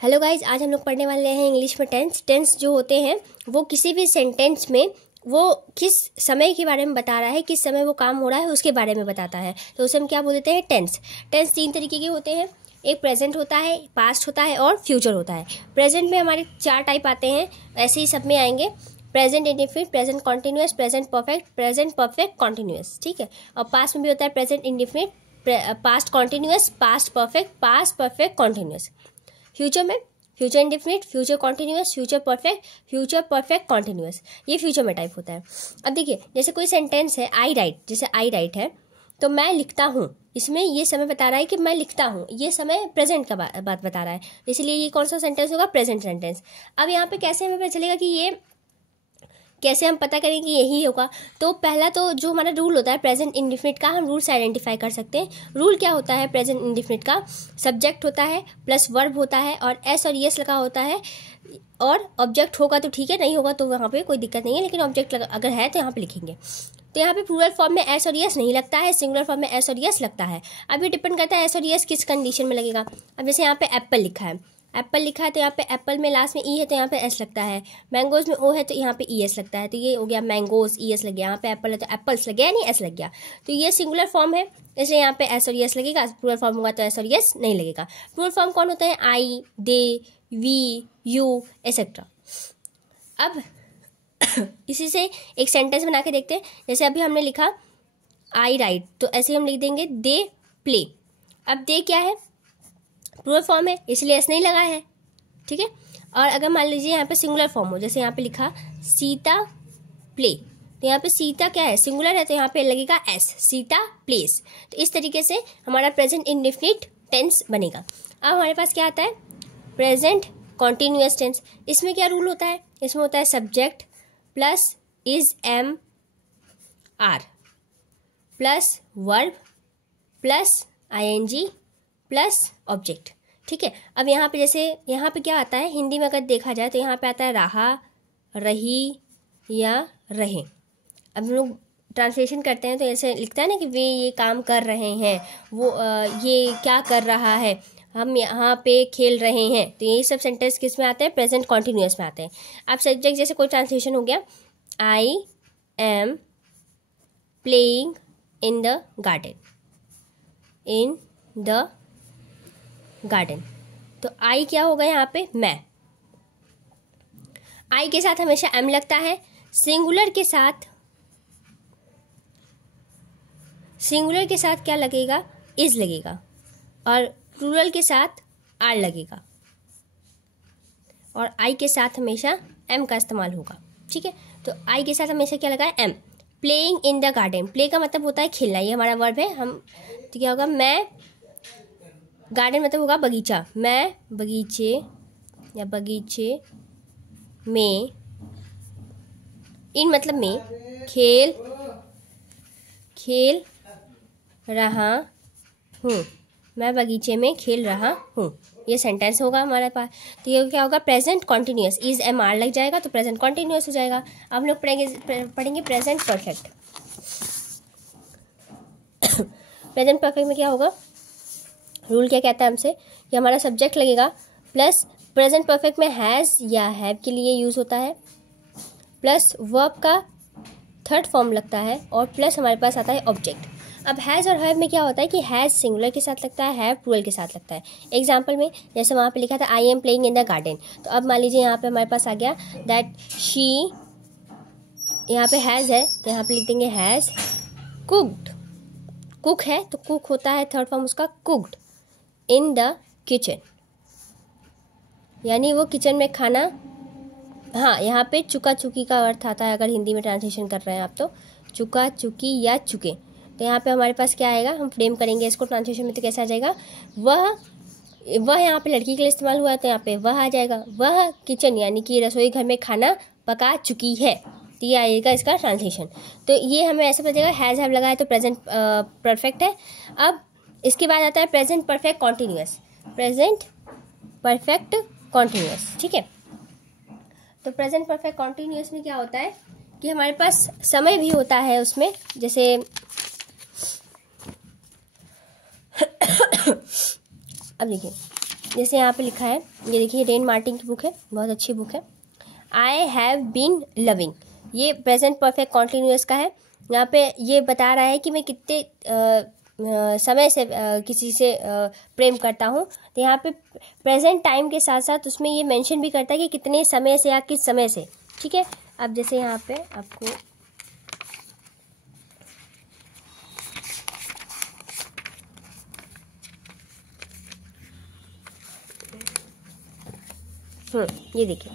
Hello guys, आज हम लोग पढ़ने वाले हैं इंग्लिश में टेंस जो होते हैं वो किसी भी सेंटेंस में वो किस समय के बारे में बता रहा है, किस समय वो काम हो रहा है उसके बारे में बताता है। तो उसे हम क्या बोल देते हैं? टेंस। टेंस 3 तरीके के होते हैं, एक प्रेजेंट होता है, पास्ट होता है और फ्यूचर होता है। प्रेजेंट में हमारे 4 टाइप आते हैं, ऐसे ही सब में आएंगे। Present indefinite, present continuous, present perfect continuous, ठीक है। और पास्ट में भी होता है present indefinite, past continuous, past perfect continuous. Future में future indefinite, future continuous, future perfect continuous, ये फ्यूचर में टाइप होता है। अब देखिए, जैसे कोई सेंटेंस है आई राइट, जैसे आई राइट है तो मैं लिखता हूँ, इसमें ये समय बता रहा है कि मैं लिखता हूँ, ये समय प्रेजेंट का बात बता रहा है, इसलिए ये कौन सा सेंटेंस होगा? Present sentence. अब यहाँ पे कैसे हमें पता चलेगा कि ये, कैसे हम पता करें कि यही होगा? तो पहला तो जो हमारा रूल होता है प्रेजेंट इंडिफिनिट का, हम रूल से आइडेंटिफाई कर सकते हैं। रूल क्या होता है प्रेजेंट इंडिफिनिट का? सब्जेक्ट होता है प्लस वर्ब होता है और एस और यस लगा होता है, और ऑब्जेक्ट होगा तो ठीक है, नहीं होगा तो वहाँ पे कोई दिक्कत नहीं है, लेकिन ऑब्जेक्ट अगर है तो यहाँ पे लिखेंगे। तो यहाँ पे प्लूरल फॉर्म में एस और यस नहीं लगता है, सिंगुलर फॉर्म में एस और यस लगता है। अब ये डिपेंड करता है एस और यस किस कंडीशन में लगेगा। अब जैसे यहाँ पे एप्पल लिखा है, एप्पल लिखा है तो यहाँ पे एप्पल में लास्ट में ई है तो यहाँ पे एस लगता है। मैंगोज में ओ है तो यहाँ पे ई एस लगता है, तो ये हो गया मैंगोज, ई एस लग गया। यहाँ पे एप्पल है तो एप्पल्स लग गया, नहीं एस लग गया। तो ये सिंगुलर फॉर्म है, इसलिए यहाँ पे एस और यस लगेगा। प्लूरल फॉर्म होगा तो एस और यस नहीं लगेगा। प्लूरल फॉर्म कौन होता है? आई, दे, वी, यू, एक्सेट्रा। अब इसी से एक सेंटेंस बना के देखते हैं। जैसे अभी हमने लिखा आई राइट, तो ऐसे हम लिख देंगे दे प्ले। अब दे क्या है? प्लूरल फॉर्म है, इसलिए एस नहीं लगा है, ठीक है। और अगर मान लीजिए यहाँ पे सिंगुलर फॉर्म हो, जैसे यहाँ पे लिखा सीता प्ले, तो यहाँ पे सीता क्या है? सिंगुलर है, तो यहाँ पे लगेगा एस, सीता प्लेस। तो इस तरीके से हमारा प्रेजेंट इंडिफिनिट टेंस बनेगा। अब हमारे पास क्या आता है? Present continuous tense. इसमें क्या रूल होता है? इसमें होता है subject plus is, am, are plus verb plus I N G plus object, ठीक है। अब यहाँ पे जैसे यहाँ पे क्या आता है हिंदी में अगर देखा जाए तो यहाँ पे आता है रहा, रही या रहे। अब हम लोग ट्रांसलेशन करते हैं तो ऐसे लिखता है ना कि वे ये काम कर रहे हैं, वो ये क्या कर रहा है, हम यहाँ पे खेल रहे हैं। तो यही सब सेंटेंस किस में आते हैं? प्रेजेंट कॉन्टिन्यूअस में आते हैं। अब सब्जेक्ट जैसे कोई ट्रांसलेशन हो गया, I am playing in the garden, in the garden. तो आई क्या होगा यहाँ पे? मैं। आई के साथ हमेशा एम लगता है, सिंगुलर के साथ क्या लगेगा? इज लगेगा, और प्लूरल के साथ आर लगेगा, और आई के साथ हमेशा एम का इस्तेमाल होगा, ठीक है। तो आई के साथ हमेशा क्या लगा है? Am. Playing in the garden, play का मतलब होता है खेलना, ये हमारा वर्ब है। हम तो क्या होगा? मैं, गार्डन मतलब होगा बगीचा, मैं बगीचे या बगीचे में, इन मतलब में, खेल रहा हूँ, मैं बगीचे में खेल रहा हूँ, ये सेंटेंस होगा हमारे पास। तो ये क्या होगा? Present continuous, is am are लग जाएगा तो प्रेजेंट कॉन्टिन्यूअस हो जाएगा। अब हम लोग पढ़ेंगे प्रेजेंट परफेक्ट। प्रेजेंट परफेक्ट में क्या होगा? रूल क्या कहता है हमसे कि हमारा सब्जेक्ट लगेगा प्लस, प्रेजेंट परफेक्ट में हैज़ या हैव के लिए यूज़ होता है, प्लस वर्ब का थर्ड फॉर्म लगता है, और प्लस हमारे पास आता है ऑब्जेक्ट। अब हैज़ और हैव में क्या होता है कि हैज़ सिंगुलर के साथ लगता है, हैव प्लूरल के साथ लगता है। एग्जाम्पल में जैसे वहाँ पे लिखा था I am playing in the garden, तो अब मान लीजिए यहाँ पे हमारे पास आ गया दैट शी, यहाँ पे हैज़ है तो यहाँ पे लिख देंगे हैज़ कुक्ड। कुक है तो कुक होता है थर्ड फॉर्म उसका कुक्ड इन द किचन, यानी वो किचन में खाना। हाँ, यहाँ पे चुका चुकी का अर्थ आता है, अगर हिंदी में ट्रांसलेशन कर रहे हैं आप तो चुका चुकी या चुके। तो यहाँ पे हमारे पास क्या आएगा? हम फ्रेम करेंगे इसको ट्रांसलेशन में तो कैसे आ जाएगा? वह यहाँ पे लड़की के लिए इस्तेमाल हुआ है तो यहाँ पे वह आ जाएगा। वह किचन यानी कि रसोई घर में खाना पका चुकी है, तो ये आएगा इसका ट्रांसलेशन। तो ये हमें ऐसे पता चलेगा हैज़ हैव लगा है तो प्रेजेंट परफेक्ट है। अब इसके बाद आता है present perfect continuous, present perfect continuous, ठीक है। तो प्रेजेंट परफेक्ट कॉन्टिन्यूअस में क्या होता है कि हमारे पास समय भी होता है उसमें, जैसे अब देखिए जैसे यहाँ पे लिखा है, ये देखिए रेन मार्टिन की बुक है, बहुत अच्छी बुक है। आई हैव बीन लविंग, ये प्रेजेंट परफेक्ट कॉन्टिन्यूअस का है। यहाँ पे ये बता रहा है कि मैं कितने समय से किसी से प्रेम करता हूँ। तो यहाँ पे प्रेजेंट टाइम के साथ साथ उसमें ये मेंशन भी करता है कि कितने समय से या किस समय से, ठीक है। अब जैसे यहाँ पे आपको ये देखिए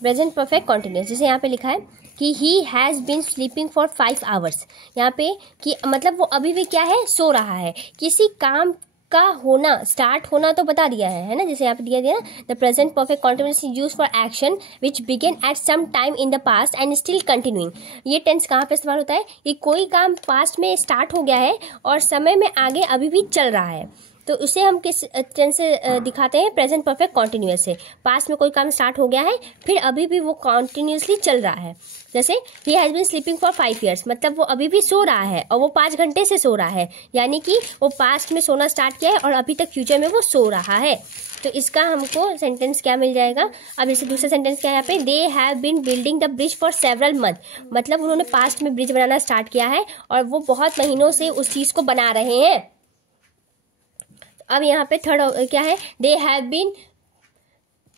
प्रेजेंट परफेक्ट कॉन्टिन्यूअस, जैसे यहाँ पे लिखा है कि he has been sleeping for 5 hours. यहाँ पे कि मतलब वो अभी भी क्या है, सो रहा है। किसी काम का होना, स्टार्ट होना तो बता दिया है ना, जैसे यहाँ पे दिया ना, the present perfect continuous is used for action which began at some time in the past and still continuing. ये टेंस कहाँ पे इस्तेमाल होता है कि कोई काम पास्ट में स्टार्ट हो गया है और समय में आगे अभी भी चल रहा है। तो उसे हम किस टेंस से दिखाते हैं, प्रेजेंट परफेक्ट कॉन्टिन्यूअस से। पास्ट में कोई काम स्टार्ट हो गया है, फिर अभी भी वो कॉन्टिन्यूअसली चल रहा है। जैसे he has been sleeping for 5 years, मतलब वो अभी भी सो रहा है और वो 5 घंटे से सो रहा है, यानी कि वो पास्ट में सोना स्टार्ट किया है और अभी तक फ्यूचर में वो सो रहा है। तो इसका हमको सेंटेंस क्या मिल जाएगा। अब जैसे दूसरा सेंटेंस क्या है यहाँ पे, they have been building the bridge for several month, मतलब उन्होंने पास्ट में ब्रिज बनाना स्टार्ट किया है और वो बहुत महीनों से उस चीज़ को बना रहे हैं। अब यहाँ पे थर्ड क्या है, they have been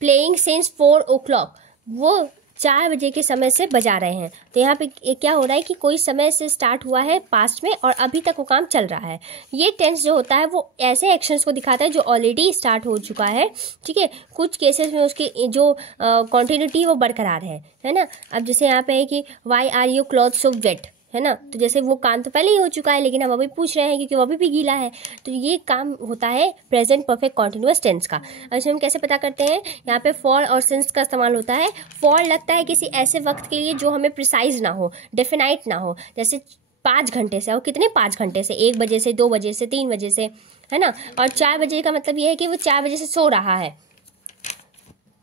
playing since 4 o'clock, वो 4 बजे के समय से बजा रहे हैं। तो यहाँ पे क्या हो रहा है कि कोई समय से स्टार्ट हुआ है पास्ट में और अभी तक वो काम चल रहा है। ये टेंस जो होता है वो ऐसे एक्शंस को दिखाता है जो ऑलरेडी स्टार्ट हो चुका है, ठीक है। कुछ केसेस में उसकी जो कॉन्टिन्यूटी वो बरकरार है ना। अब जैसे यहाँ पे है कि why are you cloth so wet, है ना, तो जैसे वो काम तो पहले ही हो चुका है लेकिन हम अभी पूछ रहे हैं क्योंकि वो अभी भी गीला है। तो ये काम होता है प्रेजेंट परफेक्ट कॉन्टिन्यूअस टेंस का। अब इसमें हम कैसे पता करते हैं, यहाँ पे फॉर और सिंस का इस्तेमाल होता है। फॉर लगता है किसी ऐसे वक्त के लिए जो हमें प्रिसाइज ना हो, डेफिनाइट ना हो, जैसे 5 घंटे से, और कितने 5 घंटे से, 1 बजे से, 2 बजे से, 3 बजे से, है ना। और 4 बजे का मतलब ये है कि वो 4 बजे से सो रहा है,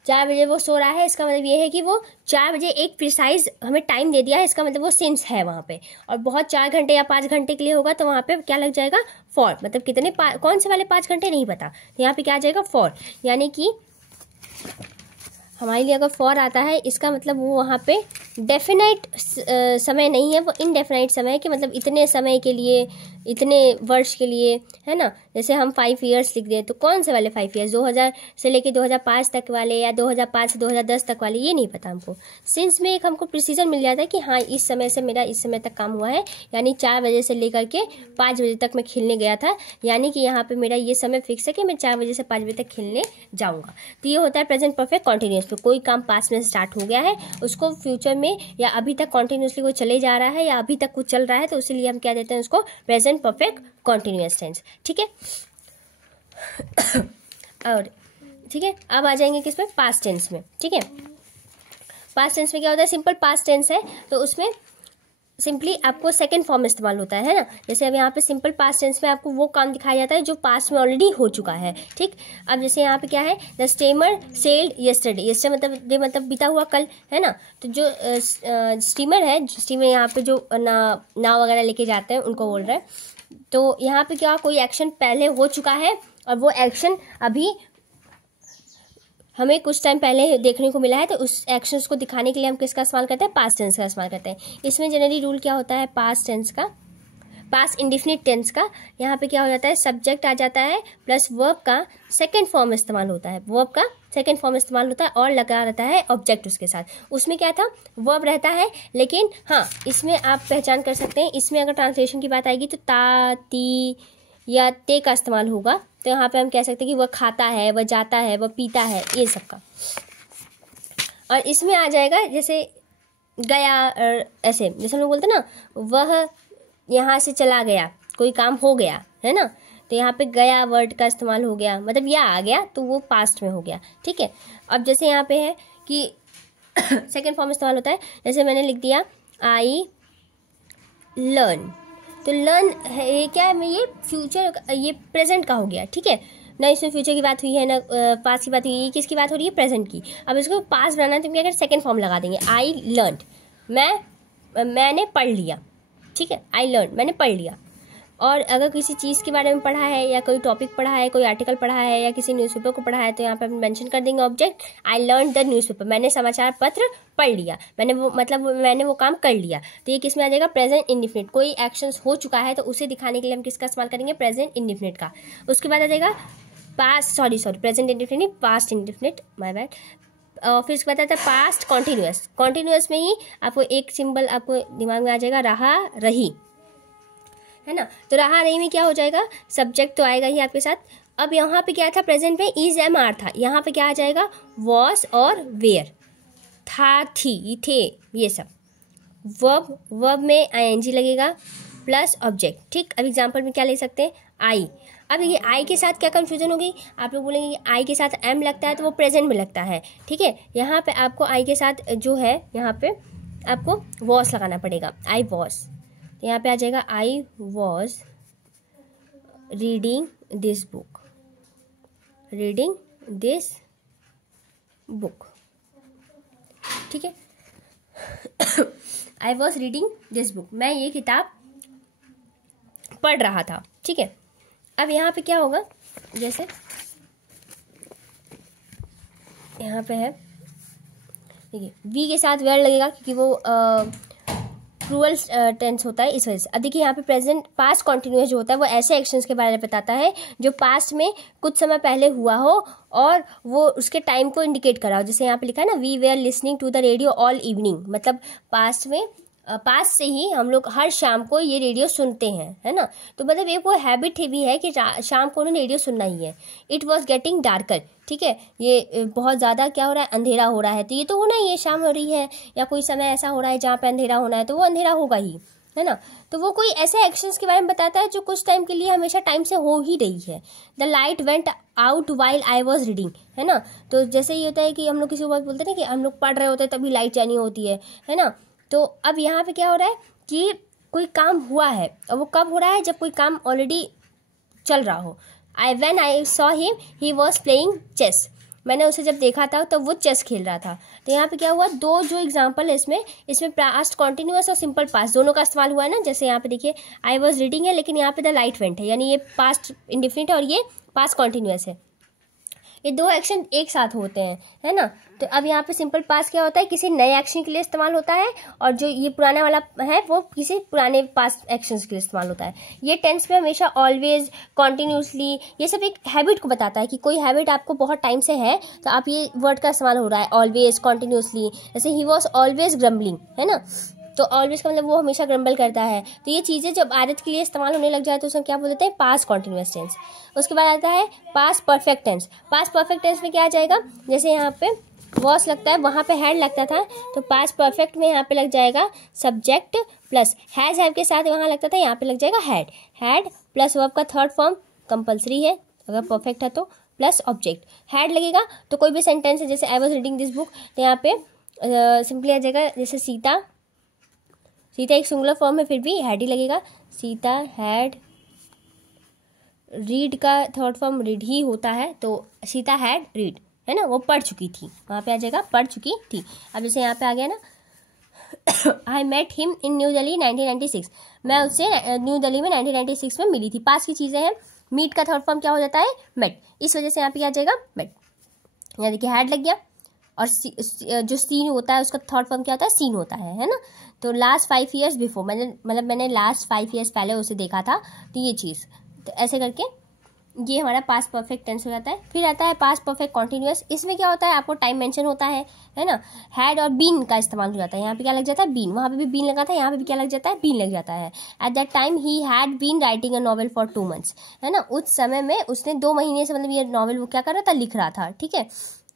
4 बजे वो सो रहा है, इसका मतलब ये है कि वो 4 बजे एक प्रिसाइज हमें टाइम दे दिया है, इसका मतलब वो सिंस है वहाँ पे। और बहुत 4 घंटे या 5 घंटे के लिए होगा तो वहाँ पे क्या लग जाएगा, फॉर, मतलब कितने कौन से वाले 5 घंटे नहीं पता, तो यहाँ पे क्या आ जाएगा, फॉर। यानी कि हमारे लिए अगर फॉर आता है इसका मतलब वो वहाँ पे डेफिनाइट समय नहीं है, वो इनडेफिनाइट समय है कि मतलब इतने समय के लिए, इतने वर्ष के लिए, है ना। जैसे हम 5 years लिख दें तो कौन से वाले 5 years, 2000 से लेके 2005 तक वाले या 2005 से 2010 तक वाले, ये नहीं पता हमको। सिंस में एक हमको प्रिसीजन मिल जाता है कि हाँ इस समय से मेरा इस समय तक काम हुआ है, यानी 4 बजे से लेकर के 5 बजे तक मैं खेलने गया था, यानी कि यहाँ पे मेरा ये समय फिक्स है कि मैं 4 बजे से 5 बजे तक खेलने जाऊँगा। तो ये होता है प्रेजेंट परफेक्ट कॉन्टिन्यूअस। तो कोई काम पास्ट में स्टार्ट हो गया है, उसको फ्यूचर में या अभी तक कॉन्टिन्यूसली वो चले जा रहा है या अभी तक कुछ चल रहा है, तो इसीलिए हम क्या देते हैं उसको, प्रेजेंट परफेक्ट कॉन्टिन्यूअस टेंस, ठीक है। और ठीक है, अब आ जाएंगे किस में, पास्ट टेंस में, ठीक है। पास्ट टेंस में क्या होता है, सिंपल पास्ट टेंस है तो उसमें सिंपली आपको सेकंड फॉर्म इस्तेमाल होता है ना। जैसे अब यहाँ पे सिंपल पास्ट टेंस में आपको वो काम दिखाया जाता है जो पास्ट में ऑलरेडी हो चुका है, ठीक। अब जैसे यहाँ पे क्या है, the steamer sailed yesterday, yesterday मतलब बीता हुआ कल, है ना। तो जो स्टीमर है, स्टीमर यहाँ पे जो नाव वगैरह लेके जाते हैं उनको बोल रहे हैं। तो यहाँ पे क्या, कोई एक्शन पहले हो चुका है और वो एक्शन अभी हमें कुछ टाइम पहले देखने को मिला है, तो उस एक्शंस को दिखाने के लिए हम किसका इस्तेमाल करते हैं, पास्ट टेंस का इस्तेमाल करते हैं। इसमें जनरली रूल क्या होता है, पास्ट टेंस का, पास्ट इंडेफिनिट टेंस का, यहाँ पे क्या हो जाता है, सब्जेक्ट आ जाता है प्लस वर्ब का सेकंड फॉर्म इस्तेमाल होता है, वर्ब का सेकंड फॉर्म इस्तेमाल होता है और लगा रहता है ऑब्जेक्ट उसके साथ। उसमें क्या था, वर्ब रहता है, लेकिन हाँ इसमें आप पहचान कर सकते हैं, इसमें अगर ट्रांसलेशन की बात आएगी तो ता, ती या ते का इस्तेमाल होगा। तो यहाँ पे हम कह सकते हैं कि वह खाता है, वह जाता है, वह पीता है, ये सब का। और इसमें आ जाएगा जैसे गया, ऐसे जैसे हम लोग बोलते हैं ना, वह यहाँ से चला गया, कोई काम हो गया, है ना। तो यहाँ पे गया वर्ड का इस्तेमाल हो गया, मतलब या आ गया तो वो पास्ट में हो गया, ठीक है। अब जैसे यहाँ पे है कि सेकेंड फॉर्म इस्तेमाल होता है, जैसे मैंने लिख दिया आई लर्न, तो लर्न है ये क्या है, ये फ्यूचर, ये प्रेजेंट का हो गया, ठीक है ना। इसमें फ्यूचर की बात हुई है ना पास्ट की बात हुई है, किसकी बात हो रही है, प्रेजेंट की। अब इसको पास्ट बनाना है तो क्या करें, सेकंड फॉर्म लगा देंगे, आई लर्न, मैंने पढ़ लिया, ठीक है, आई लर्न मैंने पढ़ लिया। और अगर किसी चीज़ के बारे में पढ़ा है या कोई टॉपिक पढ़ा है, कोई आर्टिकल पढ़ा है या किसी न्यूज़पेपर को पढ़ा है तो यहाँ पे मेंशन कर देंगे object I learn the newspaper, मैंने समाचार पत्र पढ़ लिया, मैंने वो काम कर लिया। तो ये किस में आ जाएगा? Present indefinite. कोई एक्शंस हो चुका है तो उसे दिखाने के लिए हम किसका इस्तेमाल करेंगे? प्रेजेंट इंडिफिनिट का। उसके बाद आ जाएगा present indefinite, past indefinite, my bad. फिर उसके बाद आता है पास्ट कॉन्टिन्यूअस। कॉन्टिन्यूअस में ही आपको एक सिंबल आपको दिमाग में आ जाएगा, रहा रही, है ना। तो रहा रही में क्या हो जाएगा? सब्जेक्ट तो आएगा ही आपके साथ। अब यहाँ पे क्या था? प्रेजेंट में इज एम आर था, यहाँ पे क्या आ जाएगा? वॉस और वेयर, था थी थे, ये सब। वर्ब में आईएनजी लगेगा प्लस ऑब्जेक्ट। ठीक, अब एग्जाम्पल में क्या ले सकते हैं? आई। अब ये आई के साथ क्या कंफ्यूजन होगी? आप लोग बोलेंगे कि आई के साथ एम लगता है तो वो प्रेजेंट में लगता है। ठीक है, यहाँ पे आपको आई के साथ जो है यहाँ पे आपको वॉस लगाना पड़ेगा, आई वॉस। यहाँ पे आ जाएगा I was reading this book, reading this book. ठीक है, I was reading this book, मैं ये किताब पढ़ रहा था। ठीक है, अब यहाँ पे क्या होगा? जैसे यहाँ पे है, देखिए वी के साथ वेयर लगेगा क्योंकि वो प्लूरल टेंस होता है, इस वजह से। अब देखिए यहाँ पे प्रेजेंट पास्ट कॉन्टिन्यूअस जो होता है वो ऐसे एक्शंस के बारे में बताता है जो पास्ट में कुछ समय पहले हुआ हो और वो उसके टाइम को इंडिकेट करा हो। जैसे यहाँ पे लिखा है ना, we were listening to the radio all evening, मतलब पास्ट में पास से ही हम लोग हर शाम को ये रेडियो सुनते हैं, है ना। तो मतलब एक वो हैबिट भी है कि शाम को उन्हें रेडियो सुनना ही है। इट वॉज गेटिंग डार्कर, ठीक है, ये बहुत ज़्यादा क्या हो रहा है? अंधेरा हो रहा है। तो ये तो होना ही है, शाम हो रही है या कोई समय ऐसा हो रहा है जहाँ पे अंधेरा होना है तो वो अंधेरा होगा ही, है ना। तो वो कोई ऐसे एक्शंस के बारे में बताता है जो कुछ टाइम के लिए हमेशा टाइम से हो ही रही है। The light went out while I was reading, है ना। तो जैसे ये होता है कि हम लोग किसी को बात बोलते हैं ना कि हम लोग पढ़ रहे होते हैं तभी लाइट जानी होती है ना। तो अब यहाँ पे क्या हो रहा है कि कोई काम हुआ है और वो कब हो रहा है? जब कोई काम ऑलरेडी चल रहा हो। When I saw him he was playing chess, मैंने उसे जब देखा था तो वो चेस खेल रहा था। तो यहाँ पे क्या हुआ? दो जो एग्जांपल है इसमें पास्ट कॉन्टिन्यूअस और सिंपल पास्ट दोनों का इस्तेमाल हुआ है ना। जैसे यहाँ पे देखिए आई वॉज रीडिंग है लेकिन यहाँ पे द लाइट वेंट है, यानी ये पास्ट इंडिफिनिट है और ये पास्ट कॉन्टिन्यूअस है। ये दो एक्शन एक साथ होते हैं, है ना। तो अब यहाँ पे सिंपल पास्ट क्या होता है? किसी नए एक्शन के लिए इस्तेमाल होता है और जो ये पुराना वाला है वो किसी पुराने पास्ट एक्शंस के लिए इस्तेमाल होता है। ये टेंस में हमेशा ऑलवेज, कॉन्टिन्यूसली, ये सब एक हैबिट को बताता है कि कोई हैबिट आपको बहुत टाइम से है तो आप ये वर्ड का इस्तेमाल हो रहा है ऑलवेज, कॉन्टिन्यूसली। जैसे ही वॉज ऑलवेज ग्रम्बलिंग, है ना। तो ऑलवेज का मतलब वो हमेशा ग्रम्बल करता है। तो ये चीज़ें जब आदत के लिए इस्तेमाल होने लग जाए तो उसमें क्या बोलते हैं? Past continuous tense. उसके बाद आता है past perfect tense. Past perfect tense में क्या आ जाएगा? जैसे यहाँ पे वॉस लगता है, वहाँ पे हैड लगता था, तो पास्ट परफेक्ट में यहाँ पे लग जाएगा सब्जेक्ट प्लस हैज, हैव के साथ वहाँ लगता था, यहाँ पे लग जाएगा हैड। हैड प्लस वर्ब का थर्ड फॉर्म कंपलसरी है अगर परफेक्ट है तो, प्लस ऑब्जेक्ट। हैड लगेगा तो कोई भी सेंटेंस है, जैसे I was reading this book, तो यहाँ पे सिंपली आ जाएगा जैसे सीता एक सिंगुलर फॉर्म है फिर भी हैड ही लगेगा। सीता हैड, रीड का थर्ड फॉर्म रीड ही होता है तो सीता हैड रीड, है ना, वो पढ़ चुकी थी, वहाँ पे आ जाएगा पढ़ चुकी थी। अब जैसे यहाँ पे आ गया ना I met him in New Delhi 1996, मैं उससे न्यू दिल्ली में 1996 में मिली थी। पास की चीज़ें हैं, मीट का थर्ड फॉर्म क्या हो जाता है? मेट, इस वजह से यहाँ पे क्या आ जाएगा? मेट। यहाँ देखिए हैड लग गया और जो सीन होता है उसका थर्ड फॉर्म क्या होता है? सीन होता है ना। तो लास्ट 5 years बिफोर, मैंने लास्ट 5 years पहले उसे देखा था, तो ये चीज़, तो ऐसे करके ये हमारा पास्ट परफेक्ट टेंस हो जाता है। फिर आता है पास्ट परफेक्ट कॉन्टिन्यूअस। इसमें क्या होता है? आपको टाइम मेंशन होता है ना। हैड और बीन का इस्तेमाल हो जाता है। यहाँ पे क्या लग जाता है? बीन। वहाँ पे भी बीन लगा था, यहाँ पे भी क्या लग जाता है? बीन लग जाता है। At that time he had been writing a novel for 2 months, है ना। उस समय में उसने 2 महीने से मतलब ये नॉवल वो क्या कर रहा था? लिख रहा था, ठीक है।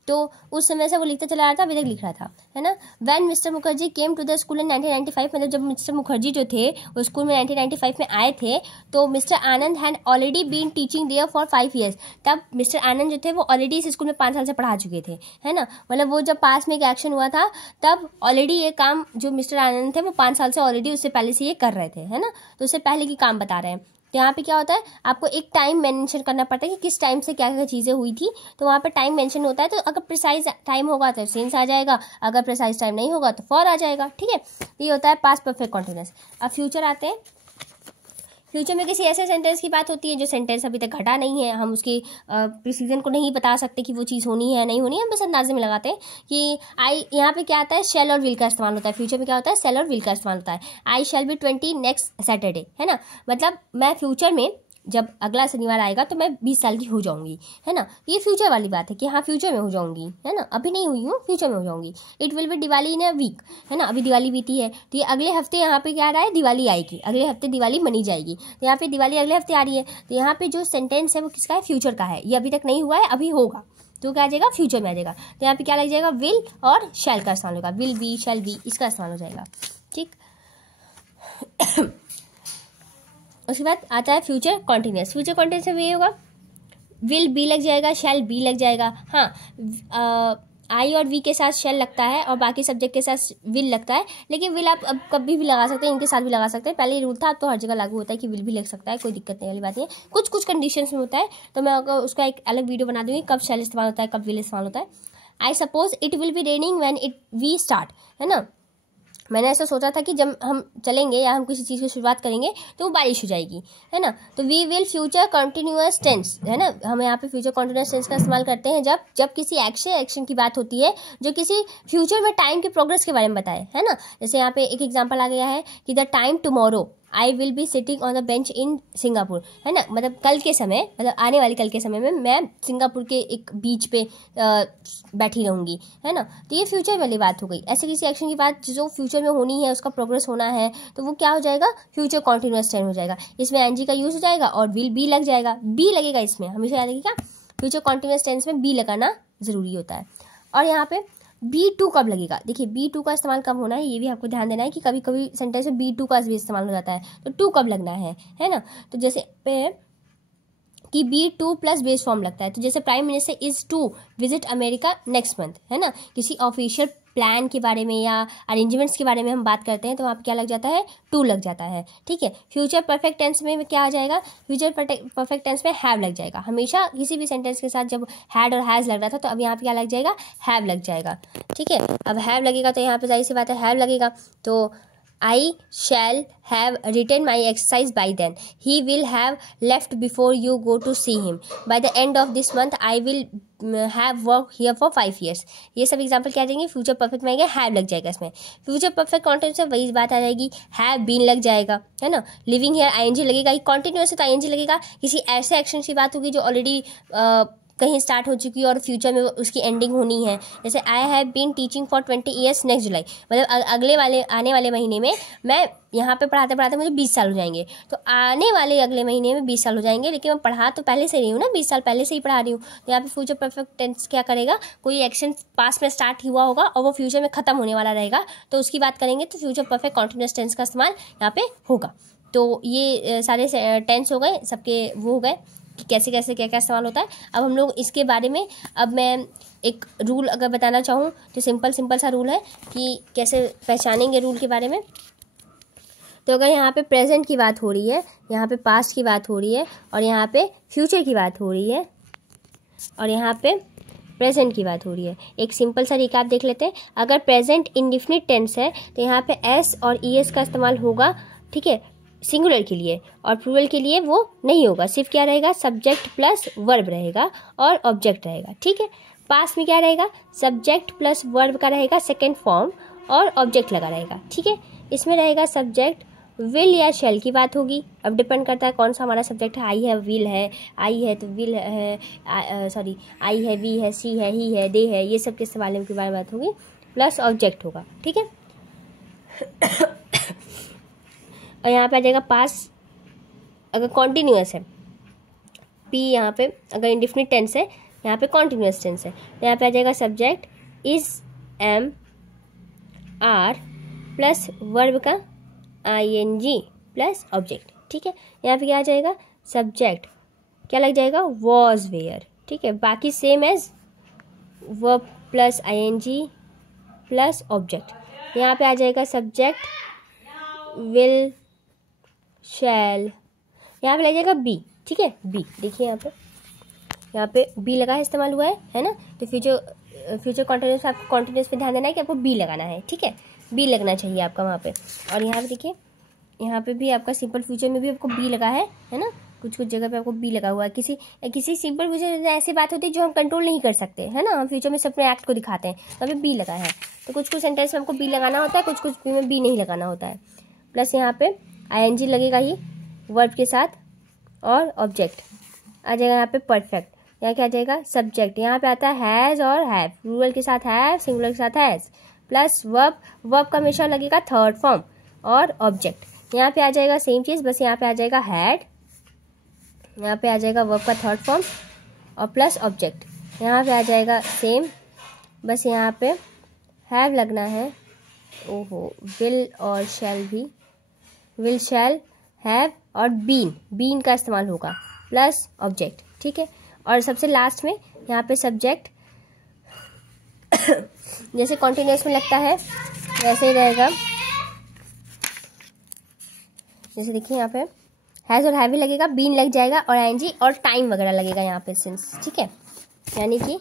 तो उस समय से वो लिखते चला रहा था, अभी तक लिख रहा था, है ना। When mister Mukherjee came to the school in 1995, मतलब जब मिस्टर मुखर्जी जो थे वो स्कूल में 1995 में आए थे तो mister Anand had already been teaching there for 5 years। तब मिस्टर आनंद जो थे वो ऑलरेडी इस स्कूल में 5 साल से पढ़ा चुके थे, है ना। मतलब वो जब पास में एक एक्शन हुआ था तब ऑलरेडी ये काम जो मिस्टर आनंद थे वो 5 साल से ऑलरेडी उससे पहले से ये कर रहे थे, है ना। तो उससे पहले की काम बता रहे हैं। तो यहाँ पे क्या होता है? आपको एक टाइम मेंशन करना पड़ता है कि किस टाइम से क्या क्या चीज़ें हुई थी, तो वहाँ पे टाइम मेंशन होता है। तो अगर प्रिसाइज टाइम होगा तो सिंस आ जाएगा, अगर प्रिसाइज टाइम नहीं होगा तो फॉर आ जाएगा, ठीक है। ये होता है पास्ट परफेक्ट कॉन्टिन्यूअस। अब फ्यूचर आते हैं। फ्यूचर में किसी ऐसे सेंटेंस की बात होती है जो सेंटेंस अभी तक घटा नहीं है, हम उसकी प्रिसीजन को नहीं बता सकते कि वो चीज़ होनी है नहीं होनी है, हम बस अंदाजे में लगाते हैं कि आई, यहाँ पे क्या आता है, शैल और विल का इस्तेमाल होता है। फ्यूचर में क्या होता है, शैल और विल का इस्तेमाल होता है। आई शैल बी 20 नेक्स्ट सैटरडे, है ना, मतलब मैं फ्यूचर में जब अगला शनिवार आएगा तो मैं 20 साल की हो जाऊंगी, है ना। ये फ्यूचर वाली बात है कि हाँ फ्यूचर में हो जाऊंगी, है ना, अभी नहीं हुई हूँ, फ्यूचर में हो जाऊंगी। It will be Diwali in a week, है ना, अभी दिवाली बीती है तो ये अगले हफ्ते यहाँ पे क्या आ रहा है, दिवाली आएगी, अगले हफ्ते दिवाली मनी जाएगी। तो यहाँ पे दिवाली अगले हफ्ते आ रही है, तो यहाँ पे जो सेंटेंस है वो किसका है, फ्यूचर का है। ये अभी तक नहीं हुआ है, अभी होगा, तो क्या आ जाएगा, फ्यूचर में आ जाएगा। तो यहाँ पे क्या लग जाएगा, विल और शैल का इस्तेमाल होगा, विल बी, शैल बी, इसका इस्तेमाल हो जाएगा, ठीक। उसके बाद आता है फ्यूचर कॉन्टिन्यूस। फ्यूचर कॉन्टिन्यूस में ये होगा, विल बी लग जाएगा, शैल बी लग जाएगा। हाँ, आई और वी के साथ शैल लगता है और बाकी सब्जेक्ट के साथ विल लगता है, लेकिन विल आप अब कभी भी लगा सकते हैं, इनके साथ भी लगा सकते हैं। पहले ही रूल था, अब तो हर जगह लागू होता है कि विल भी लग सकता है, कोई दिक्कत नहीं वाली बात है। कुछ कुछ कंडीशंस में होता है, तो मैं उसका एक अलग वीडियो बना दूंगी, कब शैल इस्तेमाल होता है, कब विल इस्तेमाल होता है। I suppose it will be raining when we start, है ना, मैंने ऐसा सोचा था कि जब हम चलेंगे या हम किसी चीज़ की शुरुआत करेंगे तो वो बारिश हो जाएगी, है ना। तो we will future continuous tense, है ना, हम यहाँ पे फ्यूचर कंटिन्यूअस टेंस का इस्तेमाल करते हैं जब किसी एक्शन की बात होती है जो किसी फ्यूचर में टाइम की प्रोग्रेस के बारे में बताए, है ना। जैसे यहाँ पे एक एग्जाम्पल आ गया है कि the time tomorrow I will be sitting on the bench in Singapore, है ना, मतलब कल के समय, मतलब आने वाली कल के समय में मैं सिंगापुर के एक बीच पे बैठी रहूंगी, है ना। तो ये फ्यूचर वाली बात हो गई। ऐसे किसी एक्शन की बात जो फ्यूचर में होनी है, उसका प्रोग्रेस होना है, तो वो क्या हो जाएगा, फ्यूचर कॉन्टिन्यूअस टेंस हो जाएगा। इसमें एनजी का यूज हो जाएगा और विल बी लग जाएगा, बी लगेगा इसमें, हमेशा याद रखिएगा फ्यूचर कॉन्टिन्यूअस टेंस में बी लगाना जरूरी होता है। और यहाँ पे B2 कब लगेगा, देखिए B2 का इस्तेमाल कब होना है, ये भी आपको ध्यान देना है कि कभी कभी सेंटेंस में B2 का भी इस्तेमाल हो जाता है, तो 2 कब लगना है ना। तो जैसे पे कि B2 प्लस बेस फॉर्म लगता है, तो जैसे prime minister is to visit America next month, है ना, किसी ऑफिशियल प्लान के बारे में या अरेंजमेंट्स के बारे में हम बात करते हैं तो वहाँ पे क्या लग जाता है, 2 लग जाता है, ठीक है। फ्यूचर परफेक्ट टेंस में क्या आ जाएगा, फ्यूचर परफेक्ट टेंस में हैव लग जाएगा। हमेशा किसी भी सेंटेंस के साथ जब हैड और हैज़ लग रहा था तो अब यहाँ पे क्या लग जाएगा, हैव लग जाएगा, ठीक है। अब हैव लगेगा तो यहाँ पे जाहिर सी बात है हैव लगेगा, तो I shall have written my exercise by then. He will have left before you go to see him. By the end of this month, I will have worked here for 5 years. ये सब example क्या देंगे, future perfect में आएगा, have लग जाएगा इसमें। Future perfect continuous से वही बात आ जाएगी, हैव बीन लग जाएगा, है ना। लिविंग हियर आईएनजी लगेगा, ये कॉन्टिन्यूस है तो आईएनजी लगेगा। किसी ऐसे एक्शन की बात होगी जो ऑलरेडी कहीं स्टार्ट हो चुकी है और फ्यूचर में उसकी एंडिंग होनी है, जैसे I have been teaching for 20 years next July, मतलब अगले वाले आने वाले महीने में मैं यहाँ पे पढ़ाते पढ़ाते मुझे 20 साल हो जाएंगे, तो आने वाले अगले महीने में 20 साल हो जाएंगे, लेकिन मैं पढ़ा तो पहले से रही हूँ ना, 20 साल पहले से ही पढ़ा रही हूँ। तो यहाँ पे फ्यूचर परफेक्ट टेंस क्या करेगा, कोई एक्शन पास्ट में स्टार्ट हुआ होगा और वो फ्यूचर में खत्म होने वाला रहेगा, तो उसकी बात करेंगे तो फ्यूचर परफेक्ट कॉन्टिन्यूअस टेंस का इस्तेमाल यहाँ पे होगा। तो ये सारे टेंस हो गए, सबके वो हो गए कि कैसे कैसे क्या क्या इस्तेमाल होता है। अब हम लोग इसके बारे में, अब मैं एक रूल अगर बताना चाहूँ तो सिंपल सा रूल है कि कैसे पहचानेंगे रूल के बारे में। तो अगर यहाँ पे प्रेजेंट की बात हो रही है, यहाँ पे पास्ट की बात हो रही है और यहाँ पे फ्यूचर की बात हो रही है और यहाँ पे प्रेजेंट की बात हो रही है, एक सिंपल सा रिकैप देख लेते हैं। अगर प्रेजेंट इंडेफिनिट टेंस है तो यहाँ पे एस और ईएस का इस्तेमाल होगा, ठीक है, सिंगुलर के लिए, और प्लूरल के लिए वो नहीं होगा, सिर्फ क्या रहेगा, सब्जेक्ट प्लस वर्ब रहेगा और ऑब्जेक्ट रहेगा, ठीक है। पास्ट में क्या रहेगा, सब्जेक्ट प्लस वर्ब का रहेगा सेकेंड फॉर्म और ऑब्जेक्ट लगा रहेगा, ठीक है। इसमें रहेगा सब्जेक्ट विल या शैल की बात होगी, अब डिपेंड करता है कौन सा हमारा सब्जेक्ट है, आई है विल है, आई है तो विल है, सॉरी आई है, वी है, सी है, ही है, दे है, ये सब किस वाले की बात होगी, प्लस ऑब्जेक्ट होगा, ठीक है। और यहाँ पे आ जाएगा पास, अगर कॉन्टिन्यूअस है, पी यहाँ पे अगर इंडेफिनिट टेंस है, यहाँ पे कॉन्टिन्यूअस टेंस है, तो यहाँ पे आ जाएगा subject is am are plus verb का आईएनजी प्लस ऑब्जेक्ट, ठीक है। यहाँ पे क्या आ जाएगा, सब्जेक्ट क्या लग जाएगा, वॉज वेयर, ठीक है। बाकी same as verb plus I N G plus object. यहाँ पे आ जाएगा सब्जेक्ट विल शैल, यहाँ पे लग जाएगा बी, ठीक है, बी देखिए यहाँ पे बी लगा है, इस्तेमाल हुआ है ना। तो फ्यूचर कॉन्टिन्यूस आपको कॉन्टिन्यूस पे ध्यान देना है कि आपको बी लगाना है, ठीक है, बी लगना चाहिए आपका वहाँ पे। और यहाँ पे देखिए यहाँ पे भी आपका सिंपल फ्यूचर में भी आपको बी लगा है ना, कुछ कुछ जगह पे आपको बी लगा हुआ है। किसी सिंपल फ्यूचर में ऐसी बात होती है जो हम कंट्रोल नहीं कर सकते, है ना, हम फ्यूचर में सब अपने एक्ट को दिखाते हैं, तो अभी बी लगा है। तो कुछ कुछ सेंटेंस में हमको बी लगाना होता है, कुछ कुछ में बी नहीं लगाना होता है। प्लस यहाँ पे ING लगेगा ही वर्ब के साथ, और ऑब्जेक्ट आ जाएगा यहाँ पे परफेक्ट। यहाँ क्या आ जाएगा, सब्जेक्ट। यहाँ पे आता है हैज़ और हैव, प्लूरल के साथ हैव, सिंगुलर के साथ हैज़, प्लस वर्ब का हमेशा लगेगा थर्ड फॉर्म, और ऑब्जेक्ट। यहाँ पे आ जाएगा सेम चीज़, बस यहाँ पे आ जाएगा हैड, यहाँ पे आ जाएगा वर्ब का थर्ड फॉर्म और प्लस ऑब्जेक्ट। यहाँ पे आ जाएगा सेम, बस यहाँ पे हैव लगना है। ओहो, विल और शैल भी, विल, शैल, हैव और बीन का इस्तेमाल होगा, प्लस ऑब्जेक्ट, ठीक है। और सबसे लास्ट में यहाँ पे सब्जेक्ट जैसे कॉन्टिन्यूअस में लगता है वैसे ही रहेगा। जैसे देखिए यहाँ पे हैज़ और हैव भी लगेगा, बीन लग जाएगा और ING और टाइम वगैरह लगेगा यहाँ पे सिंस, ठीक है। यानी कि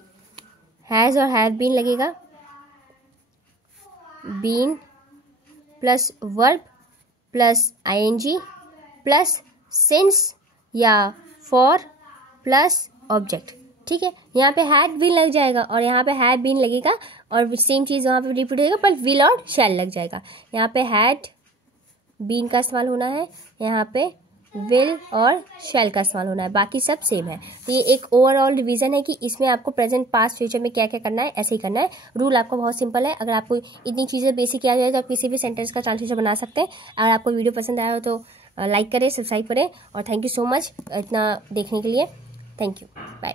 हैज़ और हैव बीन लगेगा, been plus verb plus ING plus since या फॉर प्लस ऑब्जेक्ट, ठीक है। यहाँ पे हैड बीन लग जाएगा और यहाँ पे हैव बीन लगेगा और सेम चीज़ वहाँ पे रिपीट होगा, पर विल और शैल लग जाएगा। यहाँ पे हैड बीन का इस्तेमाल होना है, यहाँ पे विल और शैल का इस्तेमाल होना है, बाकी सब सेम है। तो ये एक ओवरऑल रिवीजन है कि इसमें आपको प्रेजेंट, पास्ट, फ्यूचर में क्या क्या करना है, ऐसे ही करना है। रूल आपका बहुत सिंपल है। अगर आपको इतनी चीज़ें बेसिक याद जाए तो आप किसी भी सेंटेंस का ट्रांसलेशन बना सकते हैं। अगर आपको वीडियो पसंद आया हो तो लाइक करें, सब्सक्राइब करें, और थैंक यू सो मच इतना देखने के लिए। Thank you, bye.